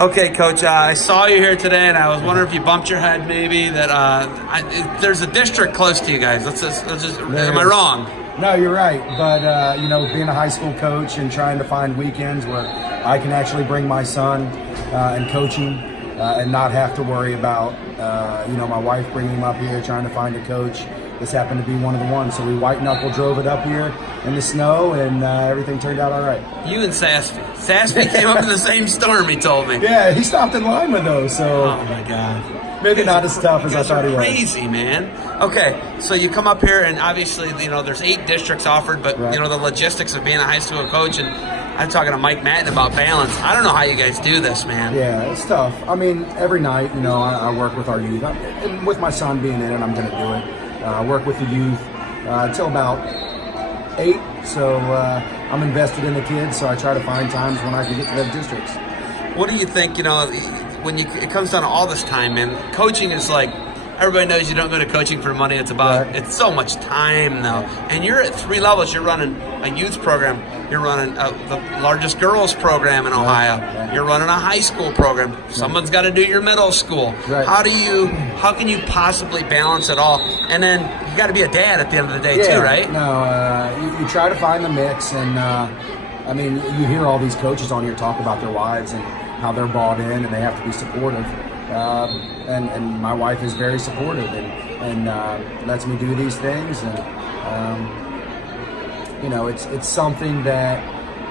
Okay, Coach, I saw you here today, and I was wondering if you bumped your head maybe that there's a district close to you guys. Am I wrong? No, you're right. But, being a high school coach and trying to find weekends where I can actually bring my son and coaching and not have to worry about, my wife bringing him up here, trying to find a coach. This happened to be one of the ones. So we white knuckle drove it up here in the snow, and everything turned out all right. You and Sassby. Sassby came up in the same storm, he told me. Yeah, he stopped in Lima, though. So oh, my God. Maybe not as tough as I thought he was. Crazy, man. Okay, so you come up here, and obviously, there's 8 districts offered, but, right. The logistics of being a high school coach, and I'm talking to Mike Madden about balance. I don't know how you guys do this, man. Yeah, it's tough. I mean, every night, I work with our youth. And with my son being in it, I'm going to do it. I work with the youth until about 8, so I'm invested in the kids, so I try to find times when I can get to the districts. What do you think, when it comes down to all this time, man, coaching is like, everybody knows you don't go to coaching for money. It's about, right. It's so much time, though. And you're at 3 levels. You're running a youth program. You're running the largest girls program in Ohio. Right. You're running a high school program. Someone's got to do your middle school. Right. How can you possibly balance it all? And then you got to be a dad at the end of the day, too, right? No, you try to find the mix. And, you hear all these coaches on here talk about their wives and how they're bought in and they have to be supportive. And my wife is very supportive and lets me do these things. And, it's something that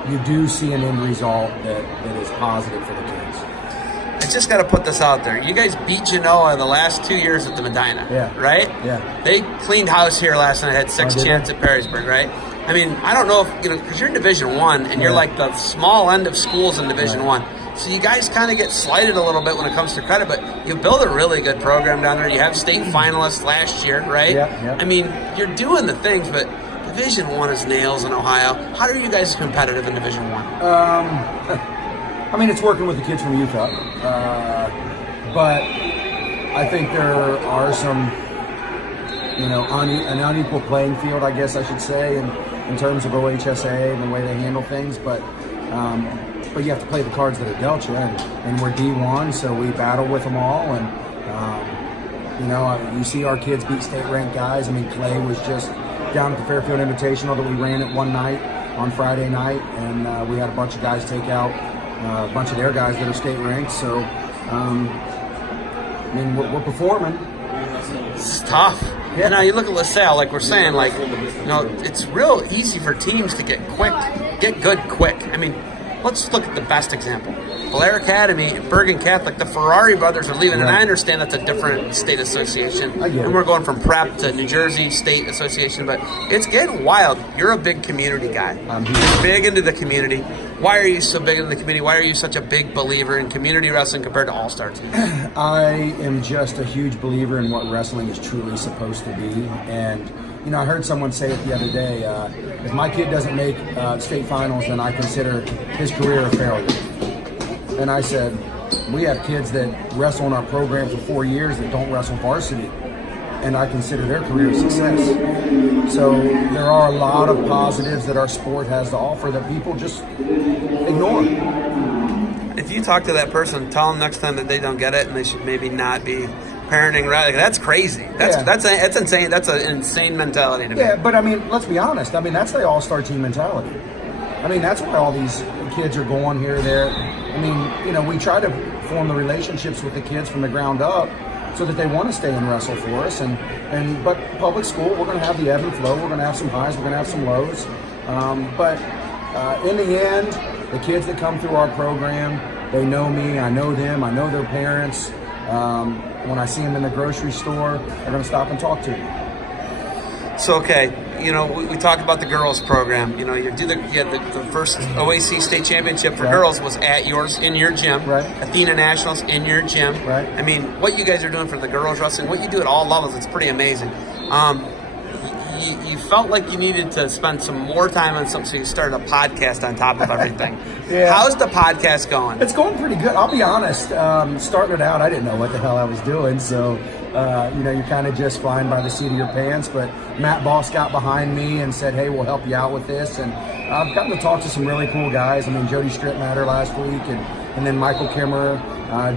you do see an end result that is positive for the kids. I just got to put this out there. You guys beat Genoa the last 2 years at the Medina, right? Yeah. They cleaned house here last night, had 6 chances at Perrysburg, right? I mean, I don't know if, because you're in Division I and you're like the small end of schools in Division I. So you guys kind of get slighted a little bit when it comes to credit, but you build a really good program down there. You have state finalists last year, right? Yeah. I mean, you're doing the things, but Division I is nails in Ohio. How are you guys competitive in Division I? It's working with the kids from youth up. But I think there are some, an unequal playing field, I guess I should say, in terms of OHSA and the way they handle things. But you have to play the cards that are dealt you, and we're D1, so we battle with them all. And you see our kids beat state-ranked guys. Clay was just down at the Fairfield Invitational that we ran it one night on Friday night, and we had a bunch of guys take out a bunch of their guys that are state-ranked. So, we're performing. It's tough. Yeah. Now you look at LaSalle, like we're saying, it's real easy for teams to get good quick. Let's look at the best example. Blair Academy, Bergen Catholic, the Ferrari brothers are leaving, and I understand that's a different state association. And we're going from prep to New Jersey State Association, but it's getting wild. You're a big community guy. You're big into the community. Why are you so big into the community? Why are you such a big believer in community wrestling compared to all-star teams? I am just a huge believer in what wrestling is truly supposed to be. And, I heard someone say it the other day, if my kid doesn't make state finals, then I consider his career a failure. And I said, we have kids that wrestle in our program for 4 years that don't wrestle varsity, and I consider their career a success. So there are a lot of positives that our sport has to offer that people just ignore. If you talk to that person, tell them next time that they don't get it and they should maybe not be parenting, right? That's crazy. That's insane. That's an insane mentality to me. Yeah, but let's be honest. That's the all-star team mentality. That's why all these kids are going here, there. We try to form the relationships with the kids from the ground up so that they want to stay and wrestle for us. But public school, we're going to have the ebb and flow. We're going to have some highs. We're going to have some lows. But in the end, the kids that come through our program, they know me. I know them. I know their parents. When I see them in the grocery store, they're going to stop and talk to me. So, okay. We talked about the girls program. You had the first OAC state championship for girls was at in your gym. Right. Athena Nationals in your gym. Right. What you guys are doing for the girls wrestling, what you do at all levels, it's pretty amazing. You felt like you needed to spend some more time on something, so you started a podcast on top of everything. Yeah. How's the podcast going? It's going pretty good. I'll be honest. Starting it out, I didn't know what the hell I was doing, so you're kind of just flying by the seat of your pants. But Matt Boss got behind me and said, "Hey, we'll help you out with this." And I've gotten to talk to some really cool guys. Jody Strittmatter last week, and and then Michael Kimmerer,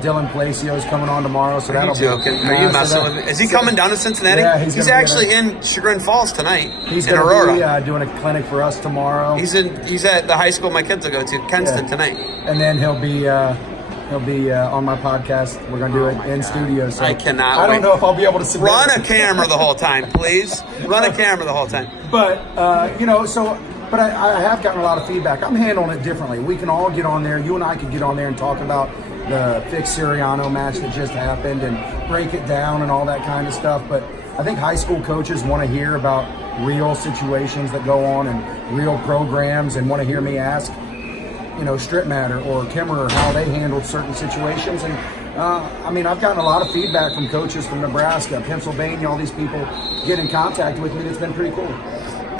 Dylan Palacio is coming on tomorrow. So Are you joking? Are you messing with me? Is he coming down to Cincinnati? Yeah, he's actually in Chagrin Falls tonight. He's in going Aurora. to be doing a clinic for us tomorrow. He's at the high school my kids will go to, Kenston, tonight. And then he'll be on my podcast. We're going to do it in studio. So I cannot I don't wait. know if I'll be able to submit. Run a camera the whole time, please. Run a camera the whole time. But, but I have gotten a lot of feedback. I'm handling it differently. We can all get on there. You and I can get on there and talk about the Fix Siriano match that just happened and break it down and all that kind of stuff. But I think high school coaches want to hear about real situations that go on and real programs and want to hear me ask, Strip Matter or Kimmerer how they handled certain situations. And I've gotten a lot of feedback from coaches from Nebraska, Pennsylvania, all these people get in contact with me. It's been pretty cool.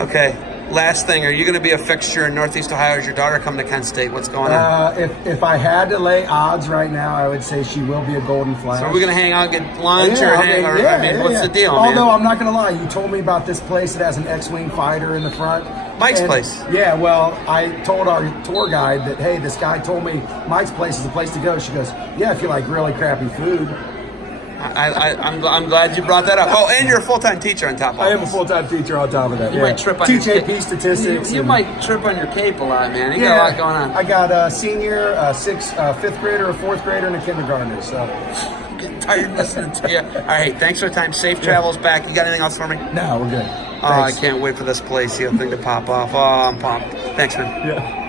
Okay. Last thing, are you going to be a fixture in Northeast Ohio? Is your daughter coming to Kent State? What's going on? If I had to lay odds right now, I would say she will be a Golden Flash. So are we going to hang out, get lunch, what's the deal, Although man? I'm not going to lie, you told me about this place that has an X-Wing fighter in the front. Mike's place. Yeah, well, I told our tour guide that, hey, this guy told me Mike's place is the place to go. She goes, yeah, if you like really crappy food. I'm glad you brought that up. Oh, and you're a full-time teacher on top of it. I am a full-time teacher on top of that. You might trip on teach your AP statistics. You might trip on your cape a lot, man. You got a lot going on. I got a senior, fifth grader, a fourth grader, and a kindergartner. So I'm getting tired listening to you. All right, thanks for the time. Safe travels back. You got anything else for me? No, we're good. Oh, I can't wait for this Palacio thing to pop off. Oh, I'm pumped. Thanks, man. Yeah.